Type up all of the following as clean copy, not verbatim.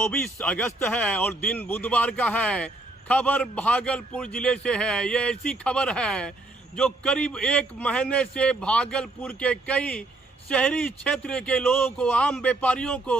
24 अगस्त है और दिन बुधवार का है। खबर भागलपुर जिले से है। ये ऐसी खबर है जो करीब एक महीने से भागलपुर के कई शहरी क्षेत्र के लोगों को, आम व्यापारियों को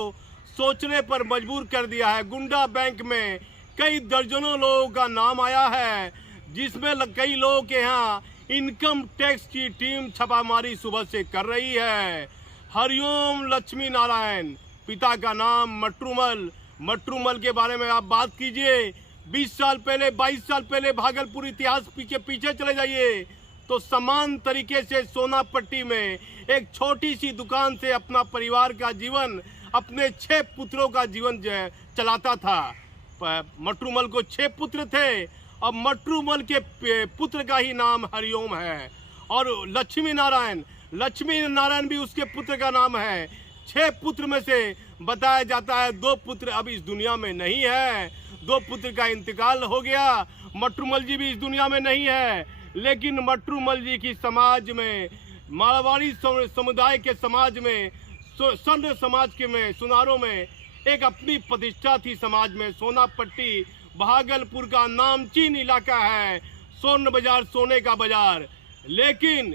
सोचने पर मजबूर कर दिया है। गुंडा बैंक में कई दर्जनों लोगों का नाम आया है, जिसमें कई लोगों के यहाँ इनकम टैक्स की टीम छापामारी सुबह से कर रही है। हरिओम लक्ष्मी नारायण, पिता का नाम मटरूमल। मटरूमल के बारे में आप बात कीजिए। 20 साल पहले, 22 साल पहले भागलपुर इतिहास के पीछे चले जाइए तो समान तरीके से सोनापट्टी में एक छोटी सी दुकान से अपना परिवार का जीवन, अपने 6 पुत्रों का जीवन चलाता था। मटरूमल को 6 पुत्र थे। अब मटरूमल के पुत्र का ही नाम हरिओम है और लक्ष्मी नारायण भी उसके पुत्र का नाम है। 6 पुत्र में से बताया जाता है 2 पुत्र अब इस दुनिया में नहीं है। 2 पुत्र का इंतकाल हो गया। मटरूमल जी भी इस दुनिया में नहीं है, लेकिन मटरूमल जी की समाज में, मारवाड़ी समुदाय के समाज में, संत समाज के में, सुनारों में एक अपनी प्रतिष्ठा थी समाज में। सोनापट्टी भागलपुर का नामचीन इलाका है, स्वर्ण बाजार, सोने का बाजार। लेकिन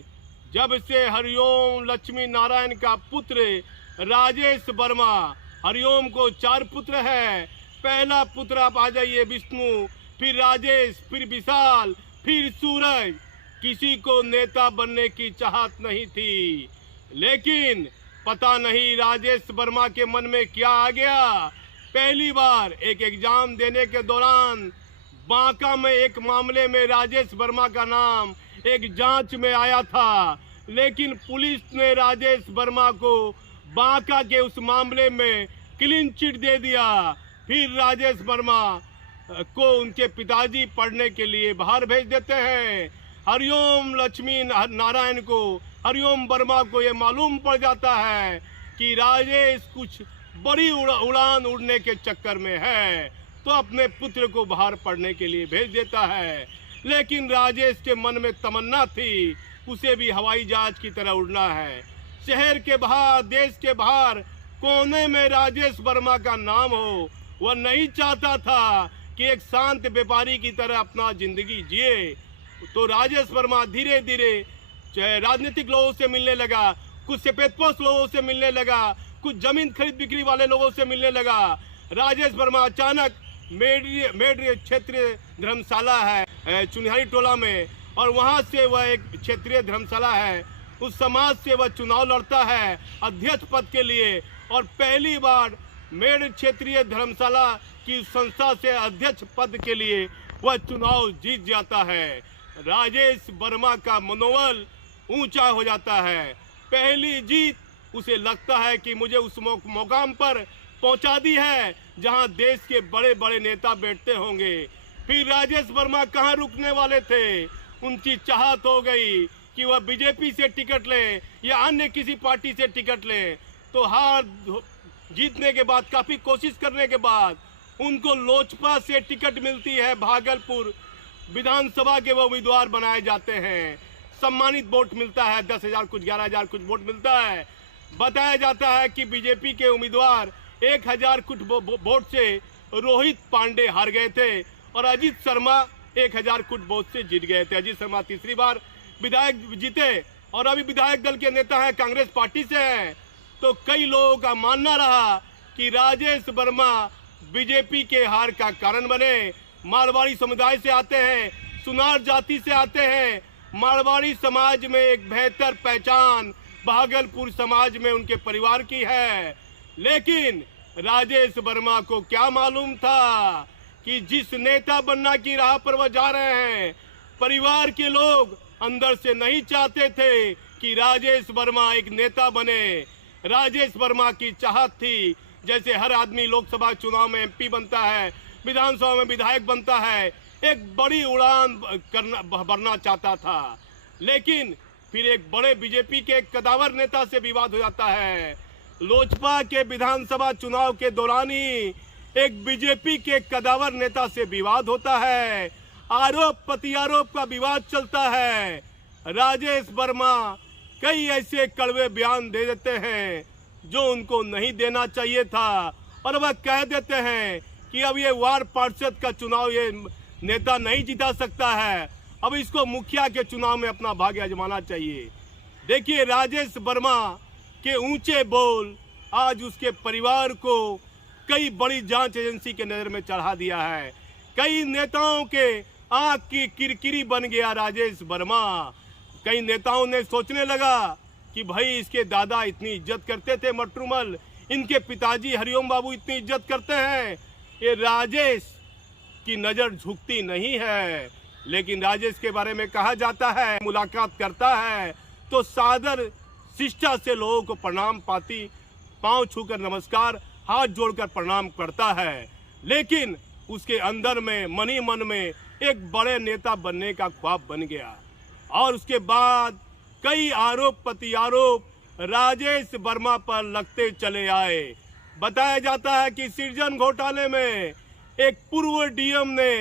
जब से हरिओम लक्ष्मी नारायण का पुत्र राजेश वर्मा, हरिओम को 4 पुत्र है। पहला पुत्र आप आ जाइए विष्णु, फिर राजेश, फिर विशाल, फिर सूरज। किसी को नेता बनने की चाहत नहीं थी, लेकिन पता नहीं राजेश वर्मा के मन में क्या आ गया। पहली बार एक एग्जाम देने के दौरान बांका में एक मामले में राजेश वर्मा का नाम एक जांच में आया था, लेकिन पुलिस ने राजेश वर्मा को बांका के उस मामले में क्लीन चिट दे दिया। फिर राजेश वर्मा को उनके पिताजी पढ़ने के लिए बाहर भेज देते हैं। हरिओम लक्ष्मी नारायण को, हरिओम वर्मा को ये मालूम पड़ जाता है कि राजेश कुछ बड़ी उड़ान उड़ने के चक्कर में है, तो अपने पुत्र को बाहर पढ़ने के लिए भेज देता है। लेकिन राजेश के मन में तमन्ना थी, उसे भी हवाई जहाज की तरह उड़ना है। शहर के बाहर, देश के बाहर कोने में राजेश वर्मा का नाम हो। वह नहीं चाहता था कि एक शांत व्यापारी की तरह अपना जिंदगी जिए। तो राजेश वर्मा धीरे धीरे राजनीतिक लोगों से मिलने लगा, कुछ सफेदपोश लोगों से मिलने लगा, कुछ जमीन खरीद बिक्री वाले लोगों से मिलने लगा। राजेश वर्मा अचानक मेड क्षेत्रीय धर्मशाला है चुनिहारी टोला में, और वहां से वह एक क्षेत्रीय धर्मशाला है, उस समाज से वह चुनाव लड़ता है अध्यक्ष पद के लिए। और पहली बार मेड क्षेत्रीय धर्मशाला की संस्था से अध्यक्ष पद के लिए वह चुनाव जीत जाता है। राजेश वर्मा का मनोबल ऊंचा हो जाता है। पहली जीत उसे लगता है कि मुझे उस मुकाम पर पहुंचा दी है जहां देश के बड़े बड़े नेता बैठते होंगे। फिर राजेश वर्मा कहां रुकने वाले थे, उनकी चाहत हो गई कि वह बीजेपी से टिकट लें या अन्य किसी पार्टी से टिकट लें। तो हार जीतने के बाद, काफी कोशिश करने के बाद उनको लोजपा से टिकट मिलती है। भागलपुर विधानसभा के वो उम्मीदवार बनाए जाते हैं। सम्मानित वोट मिलता है, 10,000 कुछ, 11,000 कुछ वोट मिलता है। बताया जाता है कि बीजेपी के उम्मीदवार 1,000 कुछ वोट से रोहित पांडे हार गए थे और अजीत शर्मा 1,000 कुछ वोट से जीत गए थे। अजीत शर्मा तीसरी बार विधायक जीते और अभी विधायक दल के नेता हैं, कांग्रेस पार्टी से हैं। तो कई लोगों का मानना रहा कि राजेश वर्मा बीजेपी के हार का कारण बने। मारवाड़ी समुदाय से आते हैं, सुनार जाति से आते हैं। मारवाड़ी समाज में एक बेहतर पहचान भागलपुर समाज में उनके परिवार की है। लेकिन राजेश वर्मा को क्या मालूम था कि जिस नेता बनना की राह पर वह जा रहे हैं, परिवार के लोग अंदर से नहीं चाहते थे कि राजेश वर्मा एक नेता बने। राजेश वर्मा की चाहत थी जैसे हर आदमी लोकसभा चुनाव में एमपी बनता है, विधानसभा में विधायक बनता है, एक बड़ी उड़ान भरना चाहता था। लेकिन फिर एक बड़े बीजेपी के एक कदावर नेता से विवाद हो जाता है। लोजपा के विधानसभा चुनाव के दौरान ही एक बीजेपी के कदावर नेता से विवाद होता है। आरोप प्रत्यारोप का विवाद चलता है। राजेश वर्मा कई ऐसे कड़वे बयान दे देते हैं जो उनको नहीं देना चाहिए था और वह कह देते हैं कि अब ये वार्ड पार्षद का चुनाव ये नेता नहीं जिता सकता है, अब इसको मुखिया के चुनाव में अपना भाग्य आजमाना चाहिए। देखिए, राजेश वर्मा के ऊंचे बोल आज उसके परिवार को कई बड़ी जांच एजेंसी के नजर में चढ़ा दिया है। कई नेताओं के आंख की किरकिरी बन गया राजेश वर्मा। कई नेताओं ने सोचने लगा कि भाई इसके दादा इतनी इज्जत करते थे मटरूमल, इनके पिताजी हरिओम बाबू इतनी इज्जत करते हैं, ये राजेश की नजर झुकती नहीं है। लेकिन राजेश के बारे में कहा जाता है, मुलाकात करता है तो सादर शिष्टा से लोगों को प्रणाम पाती, पांव छूकर नमस्कार, हाथ जोड़कर प्रणाम करता है। लेकिन उसके अंदर में मन ही मन में एक बड़े नेता बनने का ख्वाब बन गया। और उसके बाद कई आरोप प्रत्यारोप राजेश वर्मा पर लगते चले आए। बताया जाता है कि सृजन घोटाले में एक पूर्व डीएम ने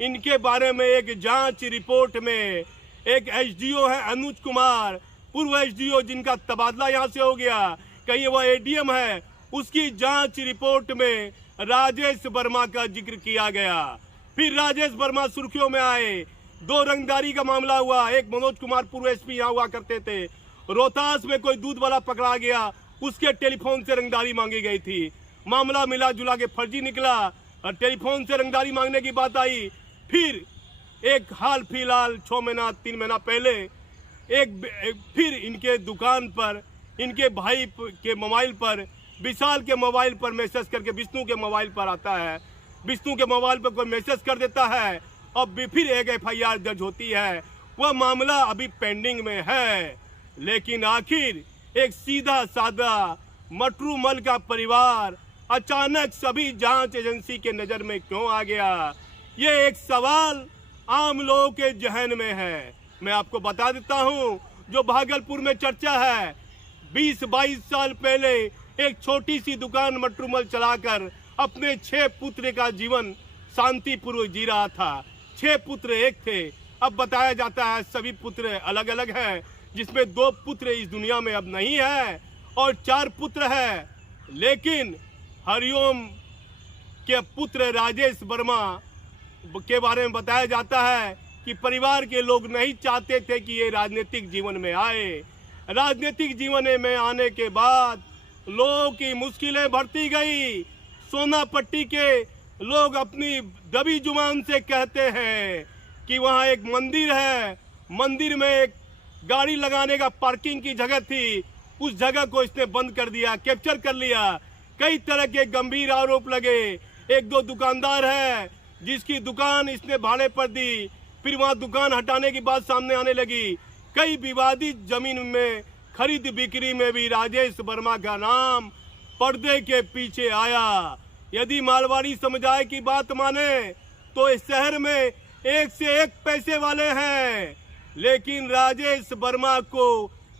इनके बारे में एक जांच रिपोर्ट में, एक एसडीओ है अनुज कुमार, पूर्व एसडीओ जिनका तबादला यहां से हो गया, कहीं वह एडीएम है, उसकी जांच रिपोर्ट में राजेश वर्मा का जिक्र किया गया। फिर राजेश वर्मा सुर्खियों में आए। दो रंगदारी का मामला हुआ। एक मनोज कुमार पूर्व एसपी यहाँ हुआ करते थे, रोहतास में कोई दूध वाला पकड़ा गया, उसके टेलीफोन से रंगदारी मांगी गई थी। मामला मिला जुला के फर्जी निकला और टेलीफोन से रंगदारी मांगने की बात आई। फिर एक हाल फिलहाल 6 महीना 3 महीना पहले फिर इनके दुकान पर, इनके भाई के मोबाइल पर, विशाल के मोबाइल पर मैसेज करके विष्णु के मोबाइल पर आता है, विष्णु के मोबाइल पर कोई मैसेज कर देता है और फिर एक एफआईआर दर्ज होती है। वह मामला अभी पेंडिंग में है। लेकिन आखिर एक सीधा साधा मटरूमल का परिवार अचानक सभी जांच एजेंसी के नजर में क्यों आ गया, ये एक सवाल आम लोगों के जहन में है। मैं आपको बता देता हूं, जो भागलपुर में चर्चा है, 20-22 साल पहले एक छोटी सी दुकान मटरूमल चलाकर अपने 6 पुत्र का जीवन शांतिपूर्वक जी रहा था। 6 पुत्र एक थे, अब बताया जाता है सभी पुत्र अलग अलग हैं, जिसमें 2 पुत्र इस दुनिया में अब नहीं है और 4 पुत्र है। लेकिन हरिओम के पुत्र राजेश वर्मा के बारे में बताया जाता है कि परिवार के लोग नहीं चाहते थे कि ये राजनीतिक जीवन में आए। राजनीतिक जीवन में आने के बाद लोगों की मुश्किलें बढ़ती गई। सोनापट्टी के लोग अपनी दबी जुबान से कहते हैं कि वहाँ एक मंदिर है, मंदिर में एक गाड़ी लगाने का पार्किंग की जगह थी, उस जगह को इसने बंद कर दिया, कैप्चर कर लिया। कई तरह के गंभीर आरोप लगे। 1-2 दुकानदार है जिसकी दुकान इसने भाड़े पर दी, फिर वहाँ दुकान हटाने की बात सामने आने लगी। कई विवादित जमीन में खरीद बिक्री में भी राजेश वर्मा का नाम पर्दे के पीछे आया। यदि मालवाड़ी समुदाय की बात माने तो इस शहर में एक से एक पैसे वाले हैं, लेकिन राजेश वर्मा को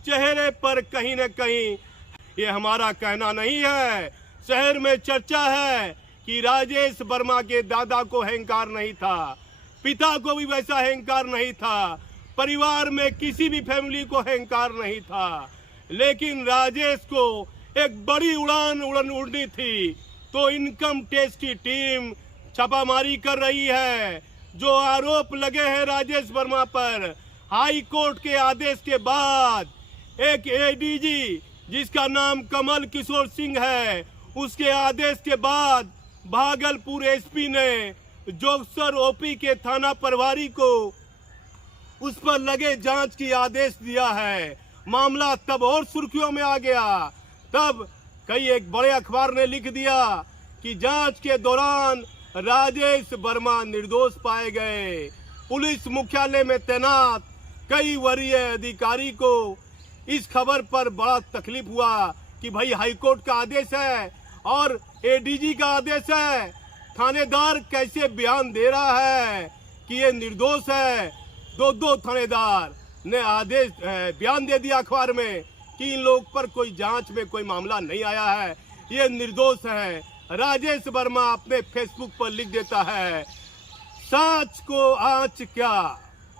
चेहरे पर कहीं न कहीं, ये हमारा कहना नहीं है, शहर में चर्चा है कि राजेश वर्मा के दादा को अहंकार नहीं था, पिता को भी वैसा अहंकार नहीं था, परिवार में किसी भी फैमिली को अहंकार नहीं था। लेकिन राजेश को एक बड़ी उड़ान उड़नी थी, तो इनकम टैक्स की टीम छापामारी कर रही है। जो आरोप लगे हैं राजेश वर्मा पर, हाई कोर्ट के आदेश के बाद एक एडीजी जिसका नाम कमल किशोर सिंह है, उसके आदेश के बाद भागलपुर एसपी ने जोगसर ओपी के थाना प्रभारी को उस पर लगे जांच की आदेश दिया है। मामला तब और सुर्खियों में आ गया। तब कई एक बड़े अखबार ने लिख दिया कि जांच के दौरान राजेश वर्मा निर्दोष पाए गए। पुलिस मुख्यालय में तैनात कई वरीय अधिकारी को इस खबर पर बड़ा तकलीफ हुआ कि भाई हाईकोर्ट का आदेश है और एडीजी का आदेश है, थानेदार कैसे बयान दे रहा है कि ये निर्दोष है। 2 थानेदार ने आदेश बयान दे दिया अखबार में कि इन लोग पर कोई जांच में कोई मामला नहीं आया है, ये निर्दोष है। राजेश वर्मा अपने फेसबुक पर लिख देता है, सच को आंच क्या,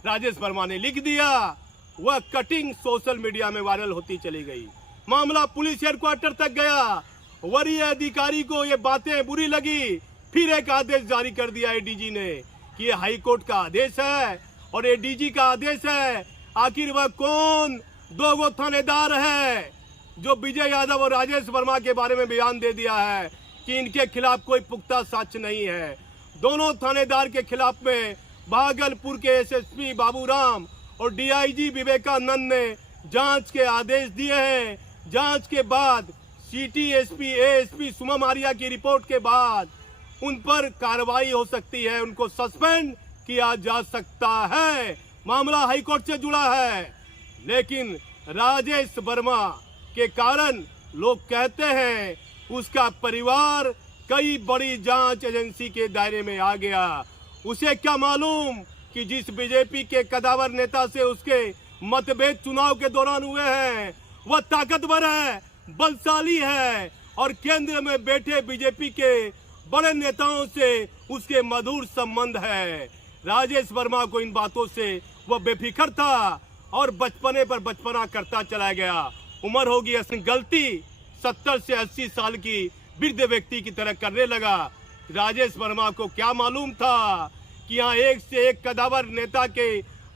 राजेश वर्मा ने लिख दिया। वह कटिंग सोशल मीडिया में वायरल होती चली गई। मामला पुलिस हेडक्वार्टर तक गया वरीय अधिकारी को ये बातें बुरी लगी, फिर एक आदेश जारी कर दिया एडीजी ने कि ये हाई कोर्ट का आदेश है और एडीजी का आदेश है। आखिर वह कौन दो थानेदार है जो विजय यादव और राजेश वर्मा के बारे में बयान दे दिया है कि इनके खिलाफ कोई पुख्ता साक्ष्य नहीं है। दोनों थानेदार के खिलाफ में भागलपुर के एसएसपी बाबूराम और डीआईजी विवेकानंद ने जांच के आदेश दिए हैं। जांच के बाद सिटी एसपी एएसपी सुमन आर्या की रिपोर्ट के बाद उन पर कार्रवाई हो सकती है, उनको सस्पेंड किया जा सकता है। मामला हाईकोर्ट से जुड़ा है, लेकिन राजेश वर्मा के कारण लोग कहते हैं उसका परिवार कई बड़ी जांच एजेंसी के दायरे में आ गया। उसे क्या मालूम कि जिस बीजेपी के कदावर नेता से उसके मतभेद चुनाव के दौरान हुए हैं वह ताकतवर है, बलशाली है और केंद्र में बैठे बीजेपी के बड़े नेताओं से उसके मधुर संबंध है। राजेश वर्मा को इन बातों से वह बेफिक्र था और बचपने पर बचपना करता चला गया। उम्र होगी, असली गलती 70 से 80 साल की वृद्ध व्यक्ति की तरह करने लगा। राजेश वर्मा को क्या मालूम था कि यहाँ एक से एक कदावर नेता के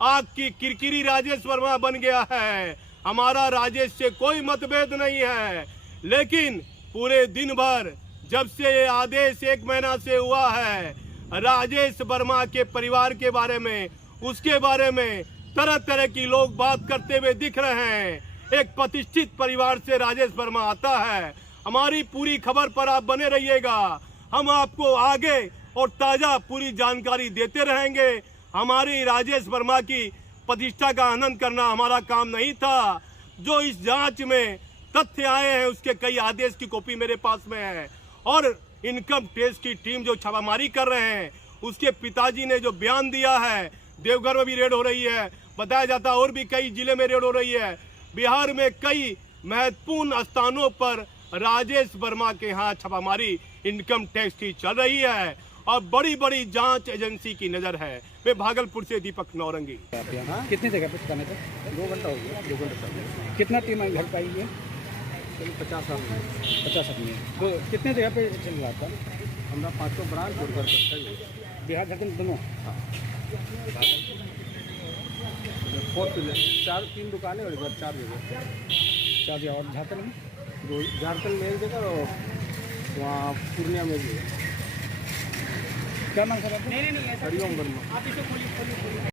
आग की किरकिरी राजेश वर्मा बन गया है। हमारा राजेश से कोई मतभेद नहीं है, लेकिन पूरे दिन भर जब से ये आदेश 1 महीना से हुआ है, राजेश वर्मा के परिवार के बारे में, उसके बारे में तरह तरह की लोग बात करते हुए दिख रहे हैं। एक प्रतिष्ठित परिवार से राजेश वर्मा आता है। हमारी पूरी खबर पर आप बने रहिएगा, हम आपको आगे और ताजा पूरी जानकारी देते रहेंगे। हमारी राजेश वर्मा की प्रतिष्ठा का आनंद करना हमारा काम नहीं था। जो इस जांच में तथ्य आए हैं उसके कई आदेश की कॉपी मेरे पास में है और इनकम टैक्स की टीम जो छापामारी कर रहे हैं उसके पिताजी ने जो बयान दिया है, देवघर में भी रेड हो रही है, बताया जाता है और भी कई जिले में रेड हो रही है। बिहार में कई महत्वपूर्ण स्थानों पर राजेश वर्मा के यहाँ छापामारी इनकम टैक्स की चल रही है और बड़ी बड़ी जांच एजेंसी की नजर है। मैं भागलपुर से दीपक नौरंगी। कितनी जगह पे ठिकाने पे? 2 घंटा हो गया, 2 घंटा। कितना टीम घर पाई है? 50 आदमी। तो कितने जगह पे चल रहा था? हमारा 5 ब्रांच और घर सकता है। बिहार झारखंड दोनों? हाँ, 3 दुकानें और इधर 4 जगह। 4 जगह। और झारखंड में? 2, झारखंड में 1 जगह और वहाँ पूर्णिया में 1 जगह। क्या नाम सर आपका? हरिओम वर्मा।